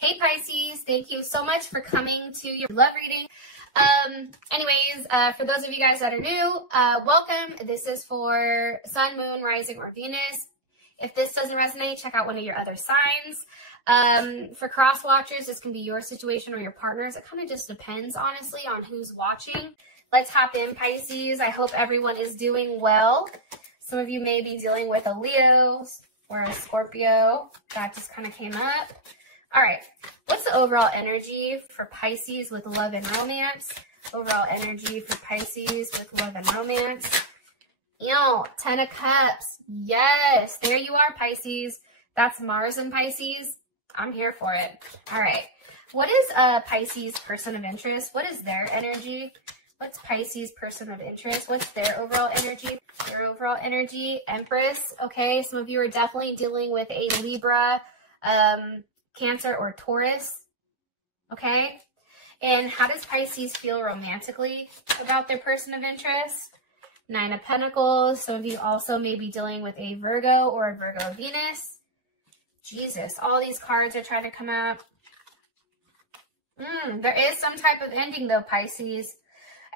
Hey Pisces, thank you so much for coming to your love reading. For those of you guys that are new, welcome. This is for Sun, Moon, Rising, or Venus. If this doesn't resonate, check out one of your other signs. For cross watchers, this can be your situation or your partner's. It kind of just depends, honestly, on who's watching. Let's hop in, Pisces. I hope everyone is doing well. Some of you may be dealing with a Leo or a Scorpio. That just kind of came up. All right, what's the overall energy for Pisces with love and romance? Overall energy for Pisces with love and romance. Ten of Cups. Yes, there you are, Pisces. That's Mars in Pisces. I'm here for it. All right, what is a Pisces person of interest? What is their energy? What's Pisces person of interest? What's their overall energy? Their overall energy, Empress. Okay, some of you are definitely dealing with a Libra, Cancer, or Taurus. Okay, and how does Pisces feel romantically about their person of interest? Nine of Pentacles. Some of you also may be dealing with a Virgo or a Virgo Venus. Jesus, all these cards are trying to come out. There is some type of ending though, Pisces.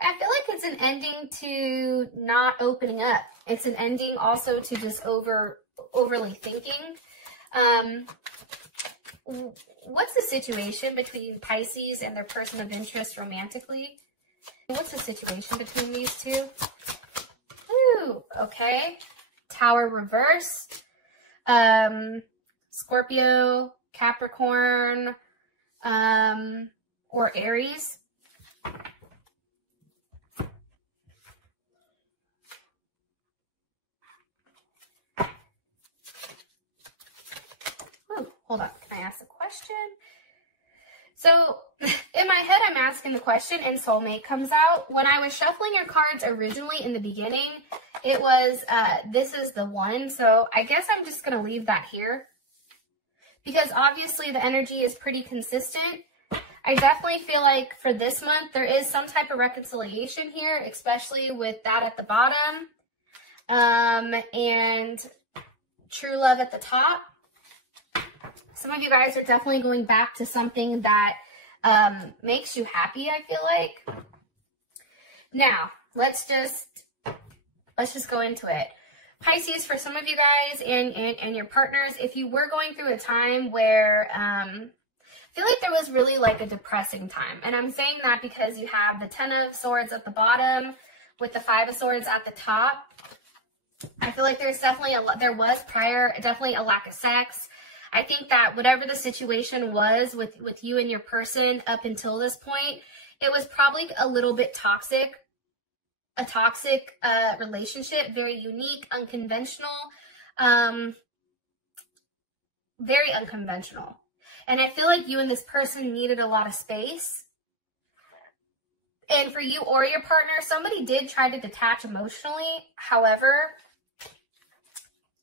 I feel like it's an ending to not opening up. It's an ending also to just overly thinking. What's the situation between Pisces and their person of interest romantically? What's the situation between these two? Ooh, okay. Tower reversed. Scorpio, Capricorn, or Aries. Ooh, hold on. Can I ask a question? So in my head, I'm asking the question and soulmate comes out. When I was shuffling your cards originally in the beginning, it was, this is the one. So I guess I'm just going to leave that here because obviously the energy is pretty consistent. I definitely feel like for this month, there is some type of reconciliation here, especially with that at the bottom, and true love at the top. Some of you guys are definitely going back to something that makes you happy, I feel like. Now, let's just go into it. Pisces, for some of you guys and your partners, if you were going through a time where I feel like there was really like a depressing time. And I'm saying that because you have the Ten of Swords at the bottom with the Five of Swords at the top. I feel like there's definitely definitely a lack of sex. I think that whatever the situation was with you and your person up until this point, it was probably a little bit toxic. A toxic relationship, very unique, unconventional, very unconventional. And I feel like you and this person needed a lot of space. And for you or your partner, somebody did try to detach emotionally. However,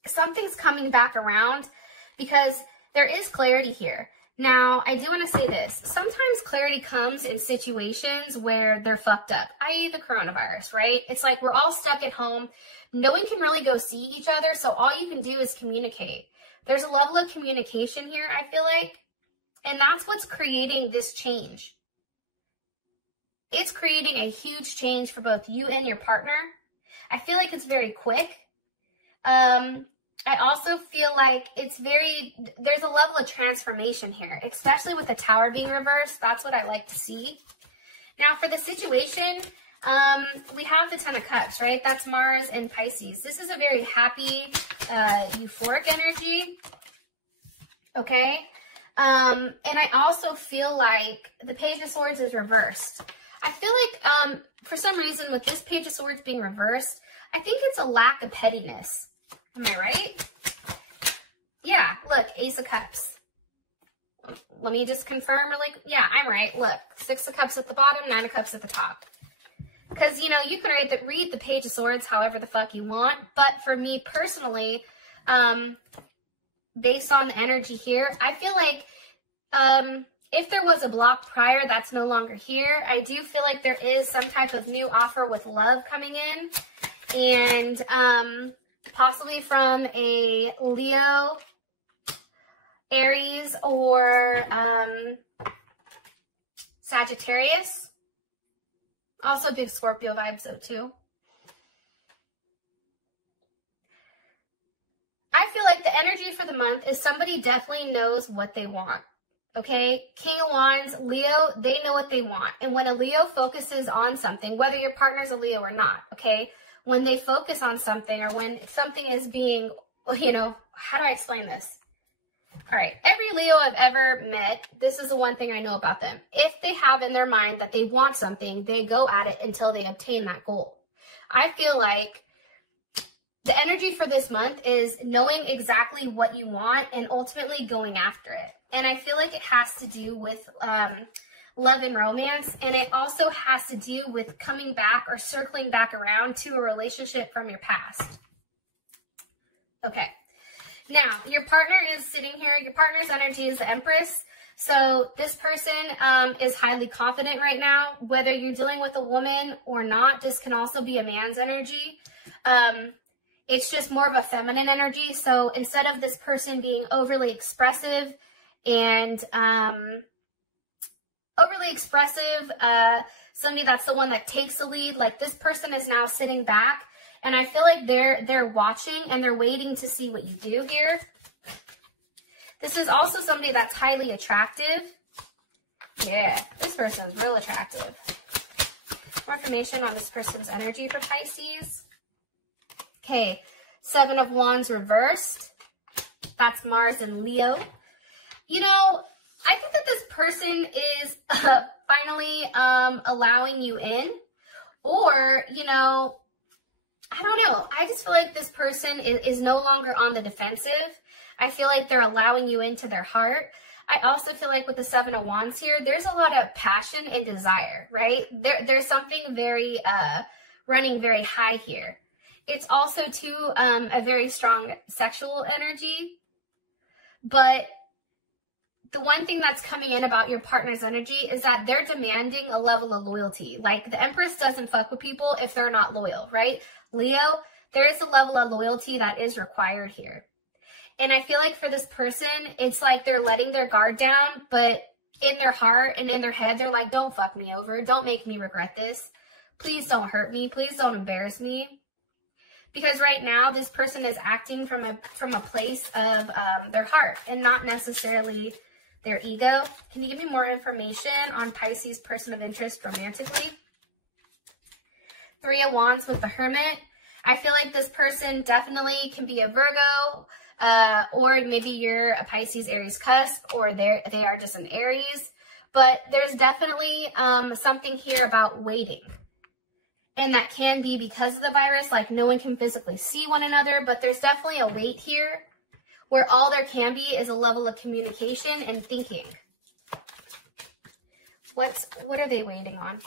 something's coming back around because there is clarity here. Now, I do want to say this. Sometimes clarity comes in situations where they're fucked up, i.e. the coronavirus, right? It's like we're all stuck at home. No one can really go see each other, so all you can do is communicate. There's a level of communication here, I feel like, and that's what's creating this change. It's creating a huge change for both you and your partner. I feel like it's very quick. I also feel like there's a level of transformation here, especially with the Tower being reversed. That's what I like to see. Now, for the situation, we have the Ten of Cups, right? That's Mars and Pisces. This is a very happy, euphoric energy, okay? And I also feel like the Page of Swords is reversed. I feel like for some reason with this Page of Swords being reversed, I think it's a lack of pettiness. Am I right? Yeah, look, Ace of Cups. Let me just confirm really. Yeah, I'm right. Look, Six of Cups at the bottom, Nine of Cups at the top. Because, you know, you can read the Page of Swords however the fuck you want. But for me personally, based on the energy here, I feel like if there was a block prior that's no longer here, I do feel like there is some type of new offer with love coming in. And possibly from a Leo Aries or Sagittarius. Also big Scorpio vibes though too. I feel like the energy for the month is somebody definitely knows what they want. Okay, King of Wands, Leo, they know what they want. And when a Leo focuses on something, whether your partner's a Leo or not, okay, when they focus on something or when something is being, you know, how do I explain this? All right, every Leo I've ever met, this is the one thing I know about them. If they have in their mind that they want something, they go at it until they obtain that goal. I feel like the energy for this month is knowing exactly what you want and ultimately going after it. And I feel like it has to do with love and romance. And it also has to do with coming back or circling back around to a relationship from your past. Okay. Now, your partner is sitting here. Your partner's energy is the Empress. So this person is highly confident right now. Whether you're dealing with a woman or not, this can also be a man's energy. It's just more of a feminine energy. So instead of this person being overly expressive and somebody that's the one that takes the lead, like this person is now sitting back, and I feel like they're watching and they're waiting to see what you do here. This is also somebody that's highly attractive. Yeah, this person's real attractive. More information on this person's energy for Pisces. Okay, 7 of Wands reversed. That's Mars and Leo. You know, I think that this person is finally allowing you in. Or, you know, I don't know. I just feel like this person is no longer on the defensive. I feel like they're allowing you into their heart. I also feel like with the 7 of Wands here, there's a lot of passion and desire, right? There's something very, running very high here. It's also, too, a very strong sexual energy. But the one thing that's coming in about your partner's energy is that they're demanding a level of loyalty. Like, the Empress doesn't fuck with people if they're not loyal, right? Leo, there is a level of loyalty that is required here. And I feel like for this person, it's like they're letting their guard down, but in their heart and in their head, they're like, don't fuck me over. Don't make me regret this. Please don't hurt me. Please don't embarrass me. Because right now, this person is acting from a place of their heart and not necessarily their ego. Can you give me more information on Pisces' person of interest romantically? 3 of Wands with the Hermit. I feel like this person definitely can be a Virgo, or maybe you're a Pisces Aries cusp, or they are just an Aries. But there's definitely something here about waiting. And that can be because of the virus, like no one can physically see one another, but there's definitely a wait here where all there can be is a level of communication and thinking. What are they waiting on?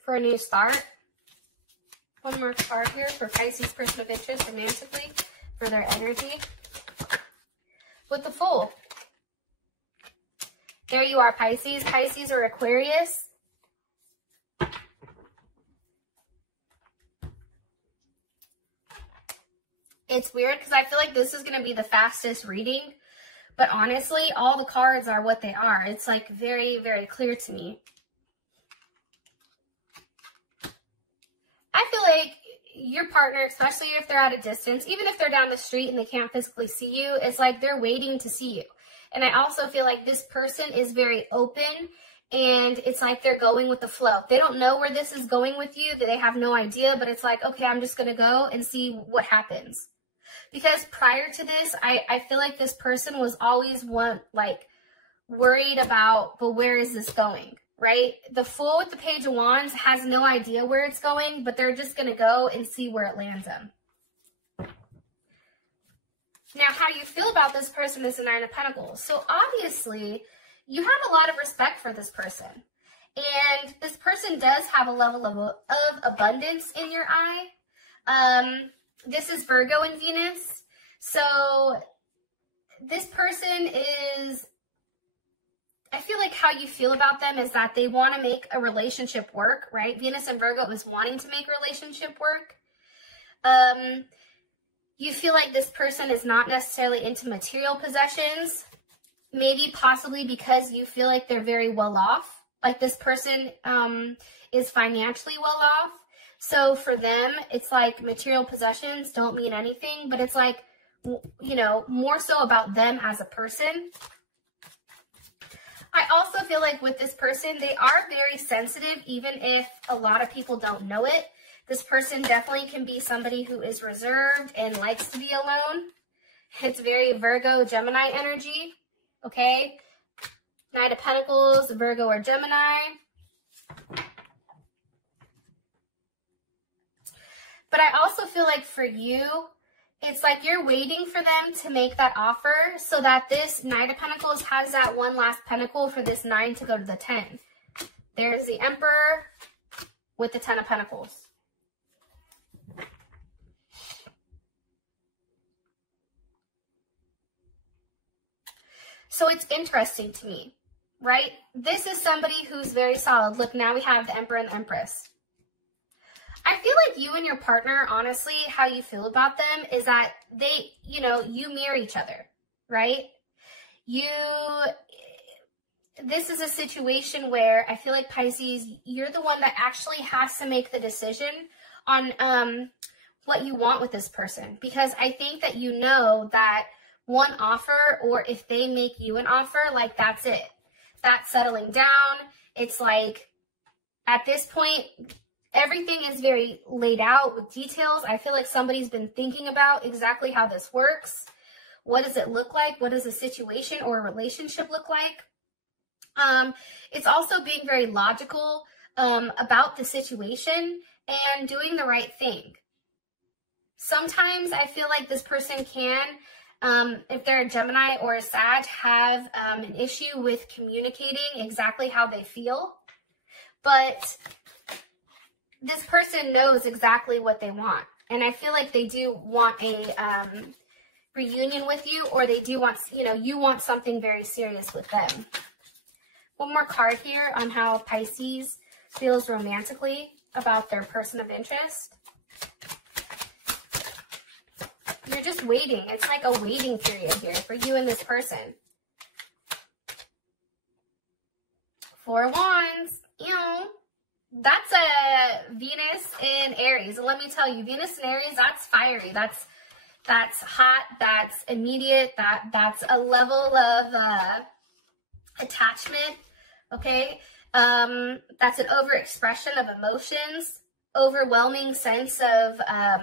For a new start. One more card here for Pisces person of interest romantically for their energy. With the Fool. There you are, Pisces. Pisces or Aquarius. It's weird because I feel like this is going to be the fastest reading. But honestly, all the cards are what they are. It's like very, very clear to me. I feel like your partner, especially if they're at a distance, even if they're down the street and they can't physically see you, it's like they're waiting to see you. And I also feel like this person is very open and it's like they're going with the flow. They don't know where this is going with you. They have no idea, but it's like, okay, I'm just going to go and see what happens. Because prior to this, I feel like this person was always worried about, but where is this going? Right? The Fool with the Page of Wands has no idea where it's going, but they're just going to go and see where it lands them. Now, how you feel about this person is the 9 of Pentacles. So obviously, you have a lot of respect for this person. And this person does have a level of abundance in your eye. This is Virgo and Venus. So this person is I feel like how you feel about them is that they want to make a relationship work, right? Venus and Virgo is wanting to make a relationship work. You feel like this person is not necessarily into material possessions, maybe possibly because you feel like they're very well off. Like this person is financially well off. So for them, it's like material possessions don't mean anything, but it's like, you know, more so about them as a person. I also feel like with this person, they are very sensitive, even if a lot of people don't know it. This person definitely can be somebody who is reserved and likes to be alone. It's very Virgo, Gemini energy, okay? Knight of Pentacles, Virgo or Gemini. But I also feel like for you, it's like you're waiting for them to make that offer so that this Knight of Pentacles has that one last pentacle for this 9 to go to the 10. There's the Emperor with the 10 of Pentacles. So it's interesting to me, right? This is somebody who's very solid. Look, now we have the Emperor and the Empress. I feel like you and your partner, honestly, how you feel about them is that they, you know, you mirror each other, right? This is a situation where I feel like Pisces, you're the one that actually has to make the decision on what you want with this person. Because I think that you know that one offer, or if they make you an offer, like that's it. That's settling down. It's like, at this point, everything is very laid out with details. I feel like somebody's been thinking about exactly how this works. What does it look like? What does a situation or a relationship look like? It's also being very logical about the situation and doing the right thing. Sometimes I feel like this person can, if they're a Gemini or a Sag, have an issue with communicating exactly how they feel. But this person knows exactly what they want. And I feel like they do want a reunion with you, or they do want, you know, you want something very serious with them. One more card here on how Pisces feels romantically about their person of interest. You're just waiting. It's like a waiting period here for you and this person. 4 of Wands. Ew. That's a Venus in Aries. And let me tell you, Venus in Aries, that's fiery. That's hot. That's immediate. That's a level of attachment. Okay. That's an overexpression of emotions, overwhelming sense of, I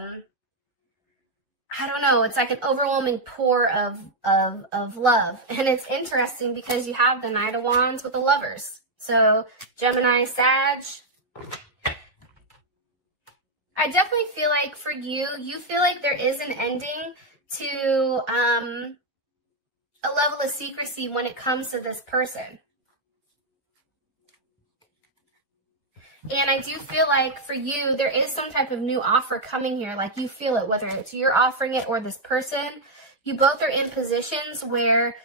don't know, it's like an overwhelming pour of love. And it's interesting because you have the Knight of Wands with the Lovers. So Gemini, Sag. I definitely feel like for you, you feel like there is an ending to a level of secrecy when it comes to this person. And I do feel like for you, there is some type of new offer coming here. Like you feel it, whether it's you're offering it or this person. You both are in positions where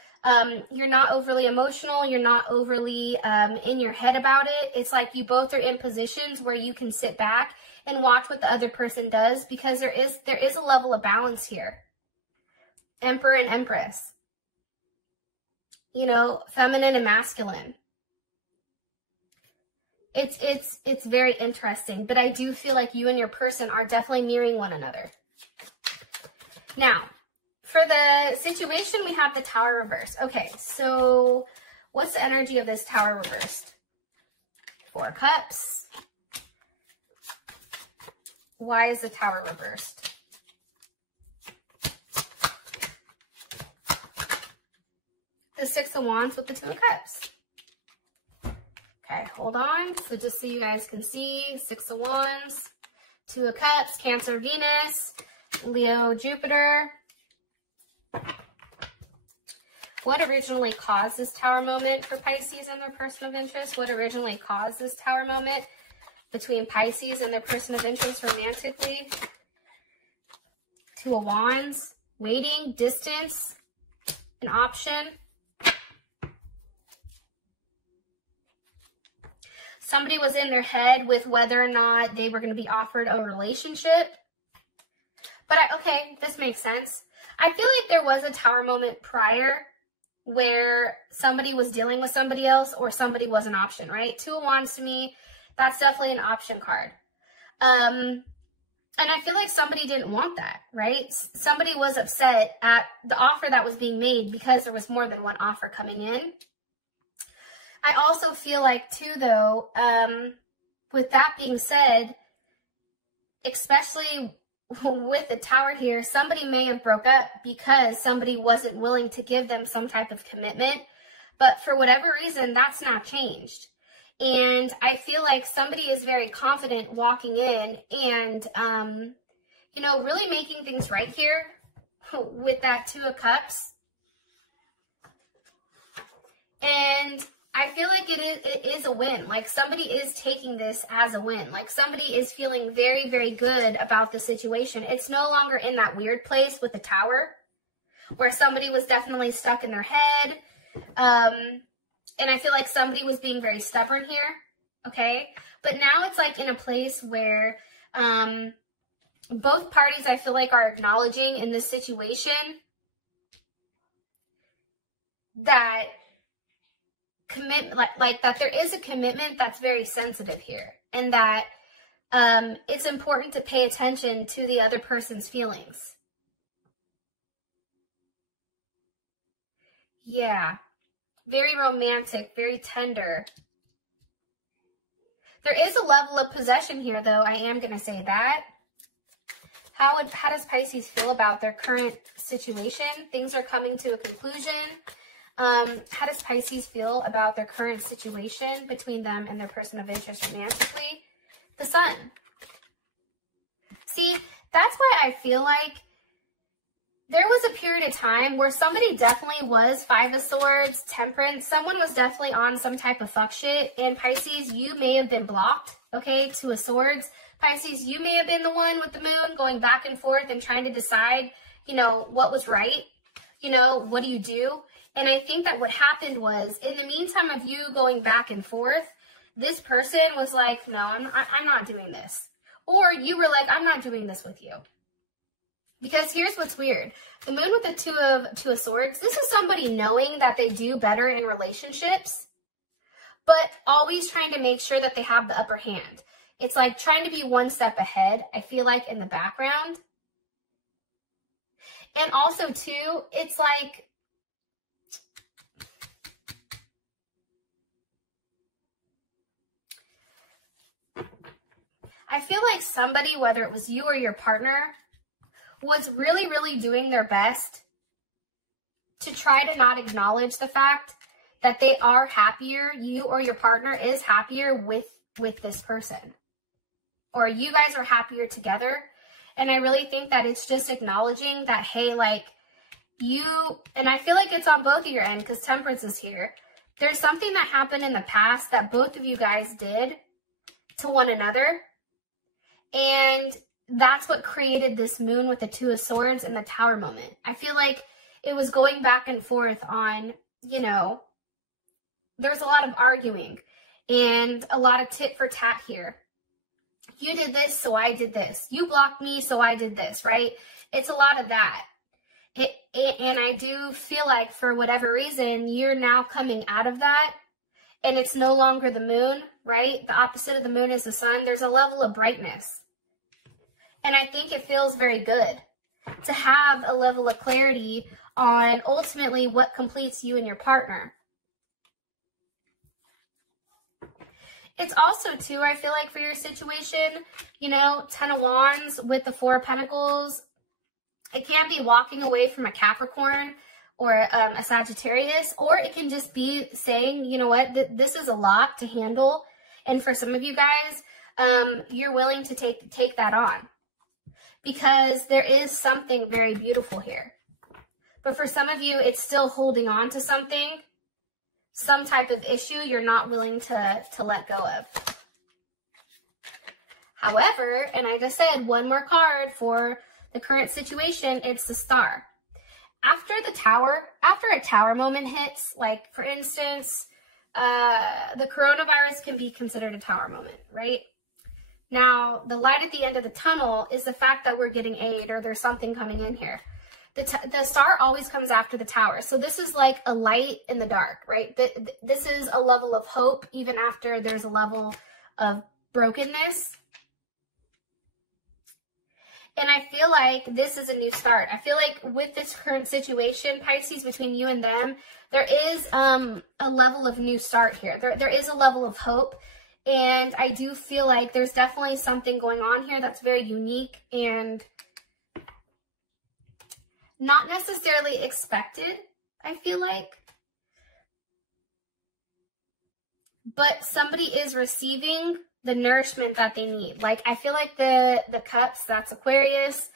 you're not overly emotional. You're not overly in your head about it. It's like you both are in positions where you can sit back and watch what the other person does, because there is a level of balance here. Emperor and Empress. You know, feminine and masculine. It's very interesting, but I do feel like you and your person are definitely mirroring one another. Now, for the situation, we have the Tower reversed. Okay, so what's the energy of this Tower reversed? 4 of Cups. Why is the Tower reversed? The 6 of Wands with the 2 of Cups. Okay, hold on. So just so you guys can see, 6 of Wands, 2 of Cups, Cancer, Venus, Leo, Jupiter. What originally caused this Tower moment for Pisces and their person of interest? What originally caused this Tower moment between Pisces and their person of interest romantically? 2 of Wands, waiting, distance, an option. Somebody was in their head with whether or not they were going to be offered a relationship. But okay, this makes sense. I feel like there was a Tower moment prior where somebody was dealing with somebody else or somebody was an option, right? Two of Wands to me, that's definitely an option card. And I feel like somebody didn't want that, right? Somebody was upset at the offer that was being made because there was more than one offer coming in. I also feel like too, though, with that being said, especially with the Tower here, somebody may have broke up because somebody wasn't willing to give them some type of commitment. But for whatever reason, that's now changed. And I feel like somebody is very confident walking in and, you know, really making things right here with that Two of Cups. And I feel like it is a win. Like somebody is taking this as a win. Like somebody is feeling very, very good about the situation. It's no longer in that weird place with the Tower where somebody was definitely stuck in their head. And I feel like somebody was being very stubborn here, okay? But now it's like in a place where both parties, I feel like, are acknowledging in this situation that like that there is a commitment that's very sensitive here, and that it's important to pay attention to the other person's feelings. Yeah. Very romantic, very tender. There is a level of possession here, though. I am going to say that. How does Pisces feel about their current situation? Things are coming to a conclusion. How does Pisces feel about their current situation between them and their person of interest romantically? The Sun. See, that's why I feel like there was a period of time where somebody definitely was Five of Swords, Temperance. Someone was definitely on some type of fuck shit. And Pisces, you may have been blocked, okay? Two of Swords. Pisces, you may have been the one with the moon going back and forth and trying to decide, you know, what was right. You know, what do you do? And I think that what happened was, in the meantime of you going back and forth, this person was like, no, I'm not doing this. Or you were like, I'm not doing this with you. Because here's what's weird. The moon with the two of Swords, this is somebody knowing that they do better in relationships, but always trying to make sure that they have the upper hand. It's like trying to be one step ahead, I feel like, in the background. And also, too, it's like, I feel like somebody, whether it was you or your partner, was really, really doing their best to try to not acknowledge the fact that they are happier, you or your partner is happier with this person. Or you guys are happier together. And I really think that it's just acknowledging that, hey, like, you, and I feel like it's on both of your end because Temperance is here. There's something that happened in the past that both of you guys did to one another. And that's what created this moon with the Two of Swords and the Tower moment. I feel like it was going back and forth on, you know, there's a lot of arguing and a lot of tit for tat here. You did this, so I did this. You blocked me, so I did this, right? It's a lot of that. And I do feel like for whatever reason, you're now coming out of that and it's no longer the moon, right? The opposite of the moon is the sun. There's a level of brightness. And I think it feels very good to have a level of clarity on ultimately what completes you and your partner. It's also, too, I feel like for your situation, you know, Ten of Wands with the Four of Pentacles, it can be walking away from a Capricorn or a Sagittarius, or it can just be saying, you know what, this is a lot to handle. And for some of you guys, you're willing to take that on. Because there is something very beautiful here. But for some of you, it's still holding on to something, some type of issue you're not willing to let go of. However, and I just said one more card for the current situation, it's the Star. After a Tower moment hits, like for instance, the coronavirus can be considered a tower moment, right? Now, the light at the end of the tunnel is the fact that we're getting aid or there's something coming in here. The star always comes after the tower. So this is like a light in the dark, right? This is a level of hope even after there's a level of brokenness. And I feel like this is a new start. I feel like with this current situation, Pisces, between you and them, there is a level of new start here. There is a level of hope. And I do feel like there's definitely something going on here that's very unique and not necessarily expected, I feel like. But somebody is receiving the nourishment that they need. Like, I feel like the cups, that's Aquarius.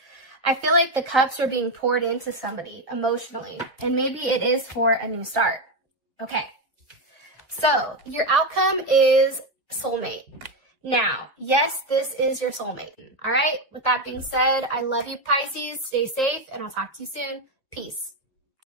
I feel like the cups are being poured into somebody emotionally. And maybe it is for a new start. Okay. So, your outcome is soulmate. Now, yes, this is your soulmate. All right. With that being said, I love you, Pisces. Stay safe, and I'll talk to you soon. Peace.